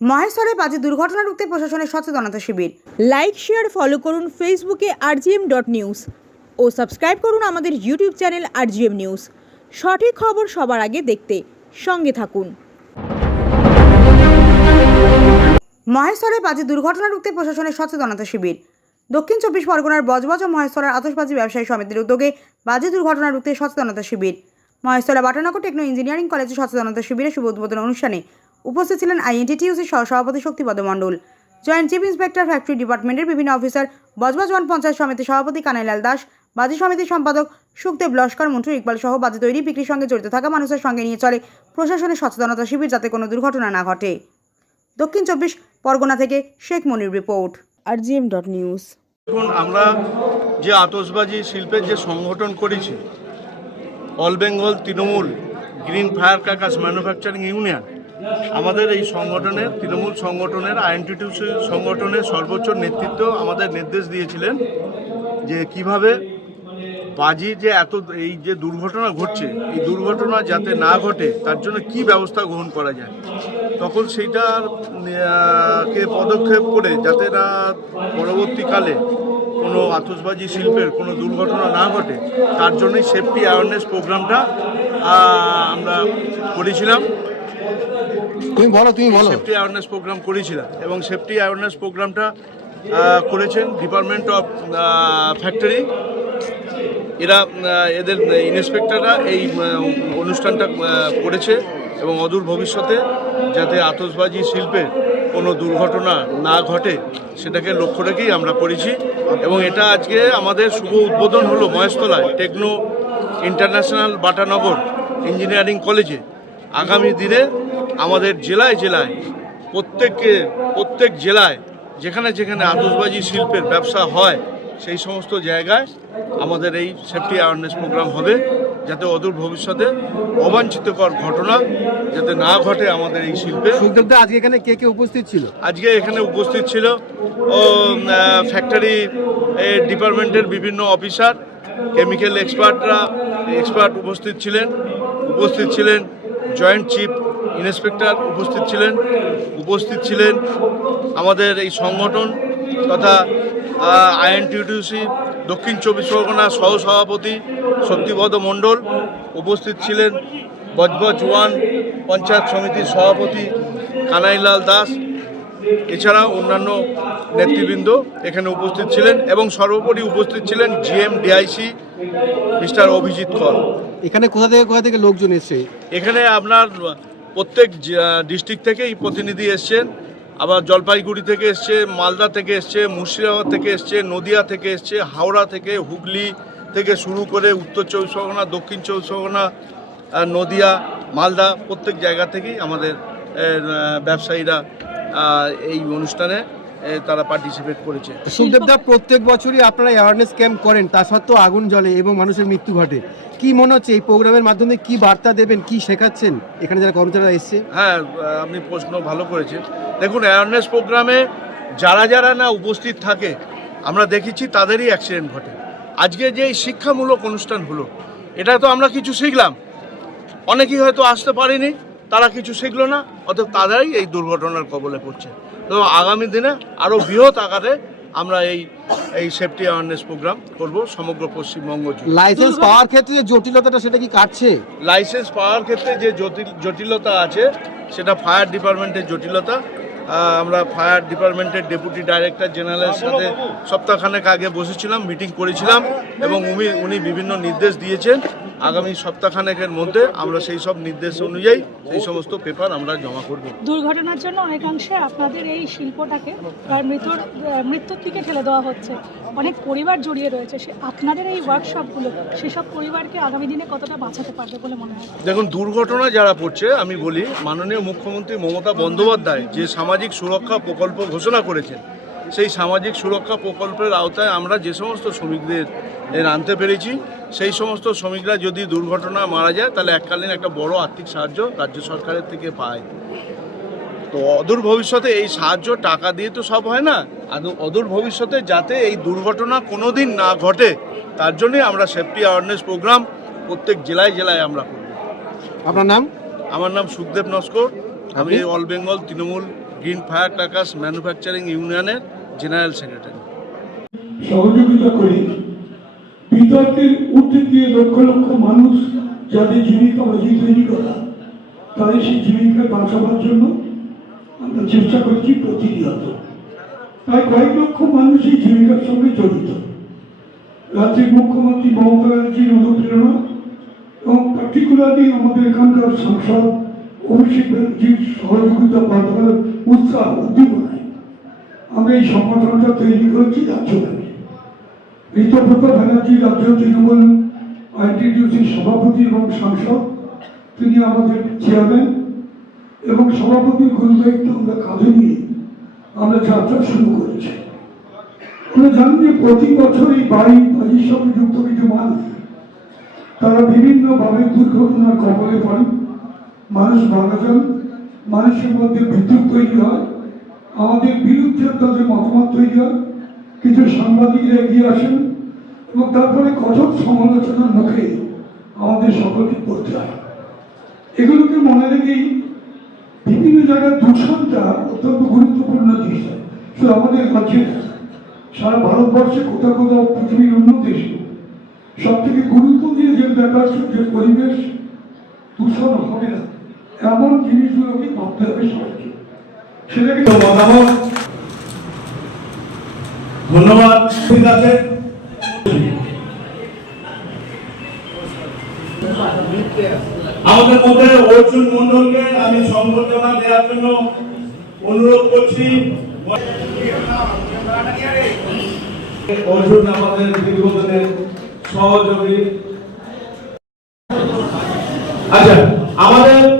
মহেশ্বরে বাজে দুর্ঘটনা রুখতে প্রশাসনের সচেতনতা শিবির। লাইক শেয়ার ফলো করুন ফেসবুকে আরজিএম ডট নিউজ ও সাবস্ক্রাইব করুন আমাদের ইউটিউব চ্যানেল আরজিএম নিউজ সঠিক খবর সবার আগে দেখতে সঙ্গে থাকুন। মহেশ্বরে বাজে দুর্ঘটনা রুখতে প্রশাসনের সচেতনতা শিবির। দক্ষিণ চব্বিশ পরগনার বজবজ ও মহেশ্বরের আতশবাজি ব্যবসায়ী সমিতির উদ্যোগে বাজে দুর্ঘটনা রুখতে সচেতনতা শিবির। মহেশ্বরা বাটানগর টেকনো ইঞ্জিনিয়ারিং কলেজে সচেতনতা শিবিরে শুভ উদ্বোধন অনুষ্ঠানে উপস্থিত ছিলেন আইএনটিটিউসির সহসভাপতি Shaktipada Mondal. Joint chief inspector factory ডিপার্টমেন্টের বিভিন্ন অফিসার বজবজ ওয়ান পঞ্চায়েত সমিতির সভাপতি কানাইলাল দাস বাজি সমিতির সম্পাদক সুখদেব লস্কর মন্ত্রী ইকবাল সহ বাজি তৈরি বিক্রির সঙ্গে জড়িত থাকা মানুষের সঙ্গে নিয়ে চলে প্রশাসনের সচেতনতা শিবির যাতে কোনো দুর্ঘটনা না ঘটে। দক্ষিণ চব্বিশ পরগনা থেকে Sheikh Monir report. RGM dot news. দেখুন আমরা যে আতসবাজি শিল্পের যে সংগঠন করেছি all Bengal Trinamool green fire কাকাস manufacturing union আমাদের এই সংগঠনের, তৃণমূল সংগঠনের, আইএনটিটিউসি সংগঠনের সর্বোচ্চ নেতৃত্ব আমাদের নির্দেশ দিয়েছিলেন যে কীভাবে বাজি যে এত, এই যে দুর্ঘটনা ঘটছে, এই দুর্ঘটনা যাতে না ঘটে, তার জন্য কি ব্যবস্থা গ্রহণ করা যায়? তখন সেইটার কে পদক্ষেপ করে যাতে না পরবর্তীকালে কোনো আতসবাজি শিল্পের কোনো দুর্ঘটনা না ঘটে, তার জন্যই সেফটি অ্যাওয়ারনেস প্রোগ্রামটা আমরা করেছিলাম। তুমি বলো তুমি বলো। সেফটি অ্যাওয়ারনেস প্রোগ্রাম করেছিলাম এবং সেফটি অ্যাওয়ারনেস প্রোগ্রামটা করেছেন ডিপার্টমেন্ট অফ ফ্যাক্টরি এরা এদের ইন্সপেক্টররা এই অনুষ্ঠানটা করেছে এবং অদূর ভবিষ্যতে যাতে আতসবাজি শিল্পে কোনো দুর্ঘটনা না ঘটে সেটাকে লক্ষ্য রেখেই আমরা করেছি। এবং এটা আজকে আমাদের শুভ উদ্বোধন হলো মহেশতলায় টেকনো ইন্টারন্যাশনাল বাটানগর ইঞ্জিনিয়ারিং কলেজে আগামী দিনে আমাদের জেলায় জেলায় প্রত্যেককে প্রত্যেক জেলায় যেখানে যেখানে আতসবাজি শিল্পের ব্যবসা হয় সেই সমস্ত জায়গায় আমাদের এই সেফটি অ্যাওয়ারনেস প্রোগ্রাম হবে যাতে অদূর ভবিষ্যতে অবাঞ্ছিতকর ঘটনা যাতে না ঘটে আমাদের এই শিল্পে। সুখদেবদা আজকে এখানে কে কে উপস্থিত ছিল? আজকে এখানে উপস্থিত ছিল ও ফ্যাক্টরি ডিপার্টমেন্টের বিভিন্ন অফিসার কেমিক্যাল এক্সপার্টরা এক্সপার্ট উপস্থিত ছিলেন উপস্থিত ছিলেন জয়েন্ট চিফ ইন্সপেক্টর উপস্থিত ছিলেন উপস্থিত ছিলেন আমাদের এই সংগঠন তথা আইএনটিউটিউসি দক্ষিণ চব্বিশ পরগনা সহ সভাপতি শক্তিপদ মণ্ডল উপস্থিত ছিলেন বজবজ ওয়ান পঞ্চায়েত সমিতির সভাপতি কানাইলাল দাস এছাড়া অন্যান্য নেতৃবৃন্দ এখানে উপস্থিত ছিলেন এবং সর্বোপরি উপস্থিত ছিলেন জিএম ডিআইসি মিস্টার অভিজিৎ কর। এখানে কোথা থেকে কোথা থেকে লোকজন এসছে? এখানে আপনার প্রত্যেক ডিস্ট্রিক্ট থেকেই প্রতিনিধি এসছেন। আবার জলপাইগুড়ি থেকে এসছে, মালদা থেকে এসছে, মুর্শিদাবাদ থেকে এসছে, নদিয়া থেকে এসছে, হাওড়া থেকে, হুগলি থেকে শুরু করে উত্তর চব্বিশ পরগনা, দক্ষিণ চব্বিশ পরগনা নদিয়া, মালদা প্রত্যেক জায়গা থেকেই আমাদের ব্যবসায়ীরা এই অনুষ্ঠানে তারা পার্টিসিপেট করেছে। সুখদেবদা প্রত্যেক বছরই আপনারা অ্যাওয়ারনেস ক্যাম্প করেন তা সত্ত্বেও আগুন জ্বলে এবং মানুষের মৃত্যু ঘটে। কি মনে হচ্ছে এই প্রোগ্রামের মাধ্যমে কি বার্তা দেবেন কি শেখাচ্ছেন? এখানে যারা কর্মচারীরা এসছে। হ্যাঁ আপনি প্রশ্ন ভালো করেছেন। দেখুন অ্যাওয়ারনেস প্রোগ্রামে যারা যারা না উপস্থিত থাকে আমরা দেখেছি তাদেরই অ্যাক্সিডেন্ট ঘটে। আজকে যে এই শিক্ষামূলক অনুষ্ঠান হলো এটা তো আমরা কিছু শিখলাম। অনেকেই হয়তো আসতে পারেনি তারা কিছু শিখলো না অতএব তারাই এই দুর্ঘটনার কবলে পড়ছে। তো আগামী দিনে আরও বৃহৎ আকারে আমরা এই এই সেফটি অ্যাওয়ারনেস প্রোগ্রাম করব সমগ্র পশ্চিমবঙ্গ লাইসেন্স পাওয়ার ক্ষেত্রে যে জটিলতাটা সেটা কি কাটছে? লাইসেন্স পাওয়ার ক্ষেত্রে যে জটিলতা আছে সেটা ফায়ার ডিপার্টমেন্টের জটিলতা। আমরা ফায়ার ডিপার্টমেন্টের ডেপুটি ডাইরেক্টর জেনারেলের সাথে সপ্তাহখানেক আগে বসেছিলাম মিটিং করেছিলাম এবং উনি উনি বিভিন্ন নির্দেশ দিয়েছেন। আগামী সপ্তাহখানেকের মধ্যে আমরা সেই সব নির্দেশ অনুযায়ী সেই সমস্ত পেপার আমরা জমা করব। দুর্ঘটনার জন্য অনেকাংশে আপনাদের এই শিল্পটাকে মৃত্যুর মৃত্যুর দিকে ঠেলে দেওয়া হচ্ছে। অনেক পরিবার জড়িয়ে রয়েছে। সে আপনাদের এই ওয়ার্কশপগুলো সেসব পরিবারকে আগামী দিনে কতটা বাঁচাতে পারবে বলে মনে হয়? দেখুন দুর্ঘটনা যারা পড়ছে আমি বলি মাননীয় মুখ্যমন্ত্রী মমতা বন্দ্যোপাধ্যায় যে সামাজিক সুরক্ষা প্রকল্প ঘোষণা করেছেন সেই সামাজিক সুরক্ষা প্রকল্পের আওতায় আমরা যে সমস্ত শ্রমিকদের এর আনতে পেরেছি সেই সমস্ত শ্রমিকরা যদি দুর্ঘটনা মারা যায় তাহলে এককালীন একটা বড় আর্থিক সাহায্য রাজ্য সরকারের থেকে পায়। তো অদূর ভবিষ্যতে এই সাহায্য টাকা দিয়ে তো সব হয় না অদূর ভবিষ্যতে যাতে এই দুর্ঘটনা কোনোদিন না ঘটে তার জন্যই আমরা সেফটি অ্যাওয়ারনেস প্রোগ্রাম প্রত্যেক জেলায় জেলায় আমরা করব। আপনার নাম? আমার নাম সুখদেব নস্কর। আমি all Bengal Trinamool green fire crackers manufacturing ইউনিয়নের জেনারেল সেক্রেটারি। সহযোগিতা করি বিতর্কের ঊর্ধ্বে দিয়ে লক্ষ লক্ষ মানুষ যাদের জীবিকা অজি তৈরি করা, তাদের সেই জীবিকা বাঁচাবার জন্য আমরা চেষ্টা করছি প্রতিনিয়ত। তাই কয়েক লক্ষ মানুষ এই জীবিকার সঙ্গে জড়িত। রাজ্যের মুখ্যমন্ত্রী মমতা ব্যানার্জির অনুপ্রেরণা এবং পার্টিকুলারলি আমাদের এখানকার সাংসদ অভিষেক ব্যানার্জির সহযোগিতা পাওয়ার উৎসাহ উদ্দীপনায় আমরা এই সংগঠনটা তৈরি করেছি রাজ্যব্যাপী ঋতব্রত ব্যানার্জি রাজ্য তৃণমূল আইনটিটিউসির সভাপতি এবং সাংসদ, তিনি আমাদের চেয়ারম্যান এবং সভাপতির গুরু দায়িত্ব আমরা কাঁধে নিয়ে আমরা যাত্রা শুরু করেছি। আমরা জানি যে প্রতি বছর এই বাড়ি, বাড়ির সঙ্গে যুক্ত কিছু মানুষ, তারা বিভিন্নভাবে দুর্ঘটনার কবলে পড়েন মানুষ মারা যান মানুষের মধ্যে বিদ্যুৎ তৈরি হয় আমাদের বিরুদ্ধে তাদের মতামত তৈরি হয়। কিছু সাংবাদিকরা এগিয়ে আসেন এবং তারপরে কঠোর সমালোচনার মুখে আমাদের সকলকে পড়তে হয়। এগুলোকে মনে রেখেই বিভিন্ন জায়গায় দূষণটা অত্যন্ত গুরুত্বপূর্ণ জিনিস। শুধু আমাদের রাজ্যে সারা ভারতবর্ষে কোথাও কোথাও পৃথিবীর অন্য দেশে সব থেকে গুরুত্ব দিয়ে যে ব্যাপার যে পরিবেশ দূষণ হবে না, এমন জিনিসগুলোকে ভাবতে হবে সবাইকে। ধন্যবাদ, ঠিক আছে? আমাদের মধ্যে অর্জুন মন্ডলকে আমি সংবর্ধনা দেওয়ার জন্য অনুরোধ করছি। অর্জুন আমাদের দীর্ঘদিনের সহযোগী। আচ্ছা আমাদের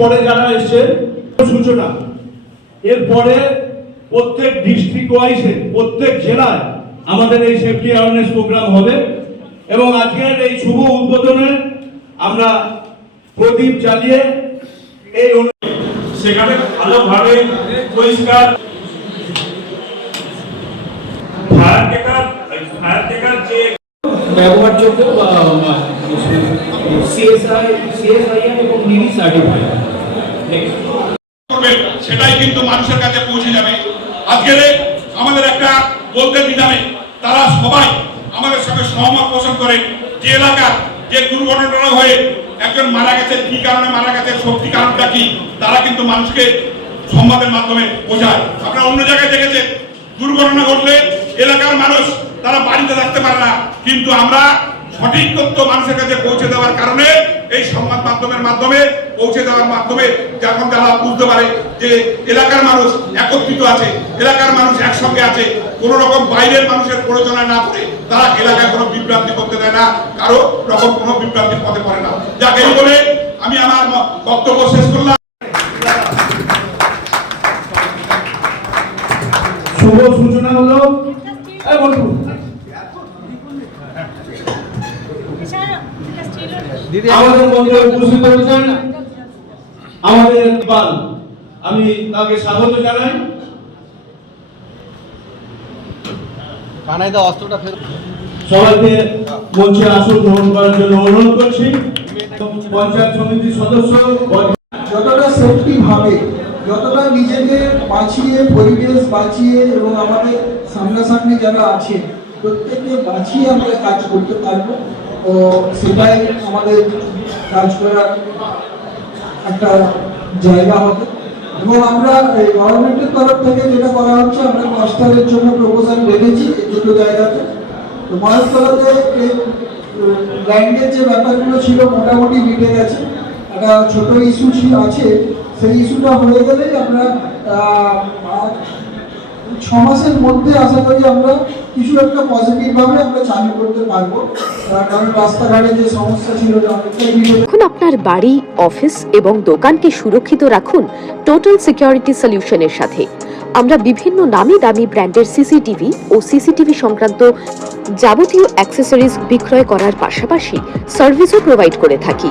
পরে যারা এসছে সূচনা। এরপরে প্রত্যেক ডিস্ট্রিক্ট ওয়াইজে প্রত্যেক জেলায় আমাদের এই সেফটি অ্যাওয়ারনেস প্রোগ্রাম হবে এবং আজকের এই শুভ উদ্বোধনে আমরা প্রদীপ জ্বালিয়ে এই সেখানে ভালোভাবে পরিষ্কার ব্যবহারযোগ্য বা সিএসআই সিএসআইএম এবং নিডি সার্টিফাইড সেটাই কিন্তু মানুষের কাছে পৌঁছে যাবে। আজকের আমাদের একটা বলতে দ্বিধানে তারা সবাই আমাদের সঙ্গে সহমত পোষণ করে যে এলাকার যে দুর্ঘটনা হয়ে একজন মারা গেছে, কি কারণে মারা গেছে, সত্যি কারণটা কি, তারা কিন্তু মানুষকে সংবাদের মাধ্যমে বোঝায়। আপনারা অন্য জায়গায় দেখেছেন, দুর্ঘটনা ঘটলে এলাকার মানুষ তারা বাড়িতে থাকতে পারে না, কিন্তু আমরা সঠিক তথ্য মানুষের কাছে পৌঁছে দেওয়ার কারণে এই সংবাদ মাধ্যমের মাধ্যমে পৌঁছে দেওয়ার মাধ্যমে যখন তারা বুঝতে পারে যে এলাকার মানুষ একত্রিত আছে, এলাকার মানুষ একসঙ্গে আছে, কোনো রকম বাইরের মানুষের প্রয়োজনে না পড়ে তারা এলাকায় কোনো বিভ্রান্তি করতে দেয় না, কারও রকম কোনো বিভ্রান্তির পথে পড়ে না। যাকে, এই বলে আমি আমার বক্তব্য শেষ করলাম। শুভ সূচনা হলো। বন্ধু আমাদের মধ্যে উপস্থিত হয়েছেন আমাদের পাল আমি তাকে স্বাগত জানাই। কানাইদা অস্ত্রটা ফের। সবাইকে মঞ্চে আসন গ্রহণ করার জন্য অনুরোধ করছি। পঞ্চায়েত সমিতির সদস্য যতটা সেফটি ভাবে যতটা নিজেকে বাঁচিয়ে পরিবেশ বাঁচিয়ে এবং আমাদের সামনাসামনি যারা আছে প্রত্যেককে বাঁচিয়ে আমরা কাজ করতে পারব। তো সেটাই আমাদের কাজ করার একটা জায়গা হবে। এবং আমরা এই গভর্নমেন্টের তরফ থেকে যেটা করা হচ্ছে, আমরা মাস্টারের জন্য প্রপোজাল রেখেছি দুটো জায়গাতে। তো মহেশতলাতে এই ল্যান্ডের যে ব্যাপারগুলো ছিল মোটামুটি মিটে গেছে। একটা ছোট ইস্যু ছিল আছে। সেই ইস্যুটা হয়ে গেলেই আমরা মাসের মধ্যে আশা করি আমরা কিছু একটা পজিটিভ ভাবে আমরা চালু করতে পারব। রাস্তাঘাটে যে সমস্যা ছিল এখন আপনার বাড়ি, অফিস এবং দোকানকে সুরক্ষিত রাখুন টোটাল সিকিউরিটি সলিউশনের সাথে। আমরা বিভিন্ন নামি দামি ব্র্যান্ডের সিসিটিভি ও সিসিটিভি সংক্রান্ত যাবতীয় অ্যাক্সেসরিজ বিক্রয় করার পাশাপাশি সার্ভিসও প্রোভাইড করে থাকি।